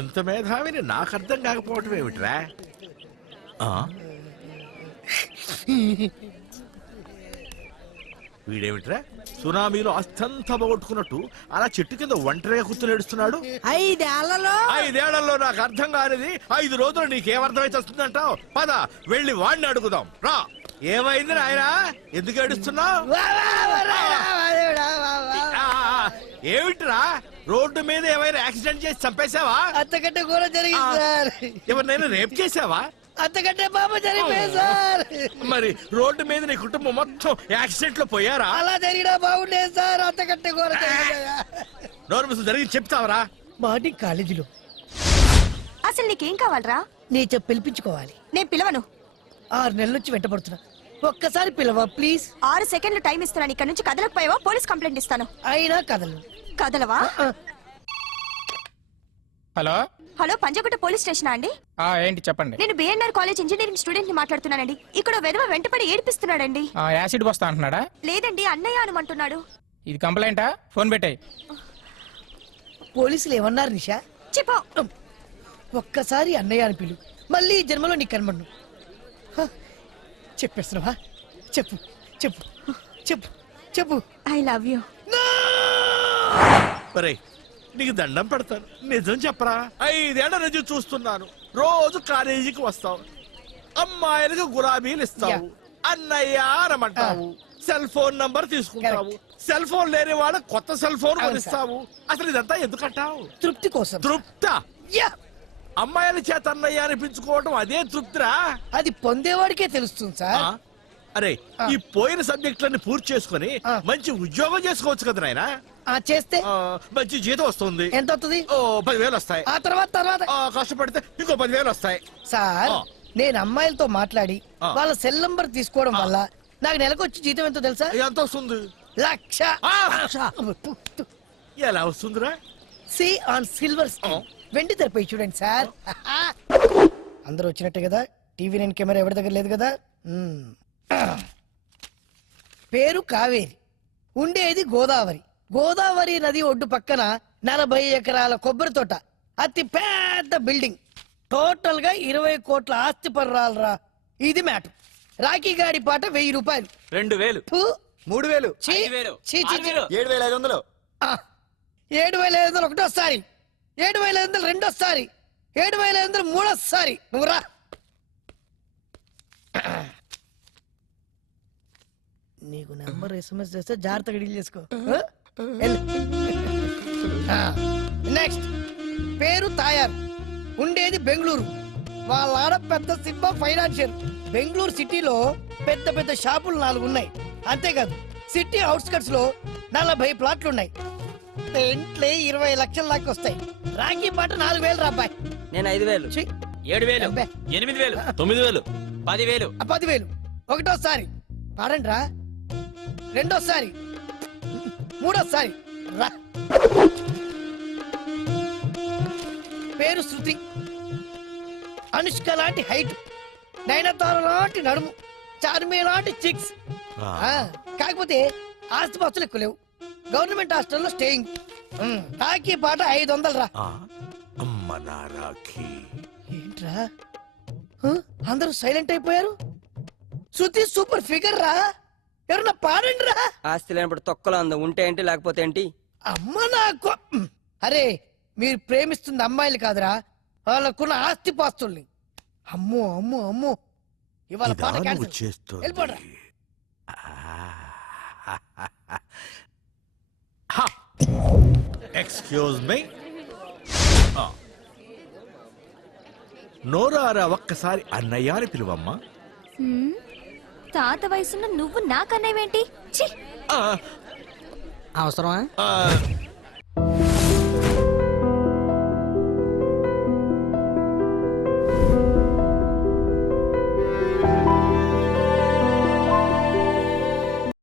ఇంత మేధావిని నాకు అర్థం కాకపోవటం ఏమిట్రా? వీడేమిట్రా సునామీలో అస్తంతా పోగొట్టుకున్నట్టు అలా చెట్టు కింద ఒంటరిగా కూర్చుని ఏడుస్తున్నాడు. 5 ఏళ్లలో నాకు అర్థం కానిది 5 రోజులు నీకేమర్థమైతే వస్తుందంటావు? పద వెళ్ళి వాడిని అడుగుదాం రా. ఏమైంది నాయన, ఎందుకు ఏడుస్తున్నావు? ఏమిట్రా రోడ్డు మీద ఏమైనా యాక్సిడెంట్ చేసి చంపేశావా? అంతకంటే కూడా జరిగింది సార్. ఎవరినైనా రేప్ చేసావా? అంతకంటే బాబు జరిగిపోయింది సార్. మరి రోడ్డు మీద నీ కుటుంబం మొత్తం యాక్సిడెంట్ లో పోయారా? అలా జరిగినా బాగుండేది సార్. అంతకంటే కూడా నోరు జరిగి చెప్తావరా? మార్నింగ్ కాలేజీలో. అసలు నీకేం కావాలరా? నీ చెప్పు పిలిపించుకోవాలి. నేను పిలవను. 6 నెలల నుంచి వెంటబడుతున్నా. ఒక్కసారి పిలవా ప్లీజ్. 6 సెకండ్లు టైం ఇస్తున్నాను. ఇక్కడ నుంచి కదలకపోయావా పోలీస్ కంప్లైంట్ ఇస్తాను. అయినా కదలు. కదలవా? Hello hello, Panjagutta police station అండి? ఏంటి చెప్పండి. నేను బిఎన్ఆర్ కాలేజ్ ఇంజనీరింగ్ స్టూడెంట్ ని మాట్లాడుతున్నానండి. ఇక్కడ వెధవ వెంటపడి ఏడిపిస్తున్నాడండి. యాసిడ్ వస్తా అంటున్నాడా? లేదండి, అన్నయ్య అనమంటున్నాడు. ఇది కంప్లైంటా? ఫోన్ పెట్టాయి. పోలీసులు ఏమన్నారు నిషా? చెప్పు. ఒక్కసారి అన్నయ్య అని పిలు, మళ్ళీ ఈ జన్మలో నీకు కనబడను. చెప్పేస్తున్నావా? చెప్పు చెప్పు చెప్పు చెప్పు. I love you. నీకు దండం పెడతాను, నిజం చెప్పరా? 5 ఏళ్ల నుంచి చూస్తున్నాను. రోజు కాలేజీకి వస్తావు, అమ్మాయిలకు గులాబీలు ఇస్తావు, అన్నయ్య అనమంటావు, సెల్ ఫోన్ నంబర్ తీసుకుంటావు, సెల్ ఫోన్ లేని వాడు కొత్త సెల్ ఫోన్ కొనిస్తావు. అసలు ఇదంతా ఎందుకంటావు? తృప్తి కోసం. తృప్త? అమ్మాయిల చేత అన్నయ్య అనిపించుకోవడం అదే తృప్తిరా? అది పొందేవాడికే తెలుస్తుంది సార్. అరే, ఈ పోయిన సబ్జెక్టులన్నీ పూర్తి చేసుకుని మంచి ఉద్యోగం చేసుకోవచ్చు కదా నాయనా. చేస్తే మంచి జీతం వస్తుంది. ఎంత వస్తుంది? 10,000 వస్తాయి. ఆ తర్వాత కష్టపడితే ఇంకో 10,000 వస్తాయి. సార్, నేను అమ్మాయిలతో మాట్లాడి వాళ్ళ సెల్ నంబర్ తీసుకోవడం వల్ల నాకు నెలకు వచ్చి జీతం ఎంతో తెలుసా? ఎంత వస్తుంది? 1,00,000. ఎలా వస్తుందిరా? సి ఆన్ సిల్వర్ స్క్రీన్, వెండి తెరపై చూడండి సార్. అందరూ వచ్చినట్టే కదా? టీవీ 9 కెమెరా ఎవరి దగ్గర లేదు కదా? పేరు కావేరి, ఉండేది గోదావరి. గోదావరి నది ఒడ్డు పక్కన 40 ఎకరాల కొబ్బరి తోట, అతి పెద్ద బిల్డింగ్, టోటల్ గా 20 కోట్ల ఆస్తి పర్రాలరా. ఇది మ్యాటర్. రాఖీ గాడి పాట 1000 రూపాయలు. 2,000. 3,000. 7,500. 7,500 ఒకటోసారి, 7,500 రెండోసారి, 7,500 మూడోసారి. నువ్వు రా. నీకు నెంబర్ SMS చేస్తే జాగ్రత్తగా డీల్ చేసుకో. నెక్స్ట్, పేరు తాయారు, ఉండేది బెంగళూరు. వాళ్ళ ఆడ పెద్ద సినిమా ఫైనాన్షియర్. బెంగళూరు సిటీలో పెద్ద పెద్ద షాపులు 4 ఉన్నాయి. అంతేకాదు సిటీ అవుట్స్కట్స్ లో 40 ప్లాట్లు ఉన్నాయి. ఇంట్లో 20 లక్షల దాకా వస్తాయి. రాఖీ పాట 4,000 రాబాయ్. నేను 5,000. 7,000. 8,000. 9,000. 10,000. 10,000. ఒకటోసారి పాడండి రా, రెండోసారి, మూడోసారి రా. పేరు శృతి, అనుష్క లాంటి హైట్, నయనతార లాంటి నడుము, చార్మి లాంటి చిక్స్. కాకపోతే ఆస్తిపాస్తులు ఎక్కువ లేవు. గవర్నమెంట్ హాస్టల్లో స్టేయింగ్. రాఖీ పాట 500 రా. ఏంట్రా అందరూ సైలెంట్ అయిపోయారు? శృతి సూపర్ ఫిగర్ రా, ఎవరన్నా పాడండి రా. ఆస్తి లేనప్పుడు తొక్కలో అందం ఉంటే ఏంటి, లేకపోతే ఏంటి? అమ్మ నాకు. అరే, మీరు ప్రేమిస్తుంది అమ్మాయిలు కాదురా, వాళ్ళకున్న ఆస్తి పాస్తుల్ని. అమ్మో అమ్మో అమ్మో, ఇవాళ పాట క్యాన్సిల్. వెళ్ళిపోండి. ఎక్స్క్యూజ్ మీ, నోరారా ఒక్కసారి అన్నయ్య అని పిలువమ్మా. తాత వయసున్న నువ్వు నాకన్నయ్యేంటి? అవసరమా?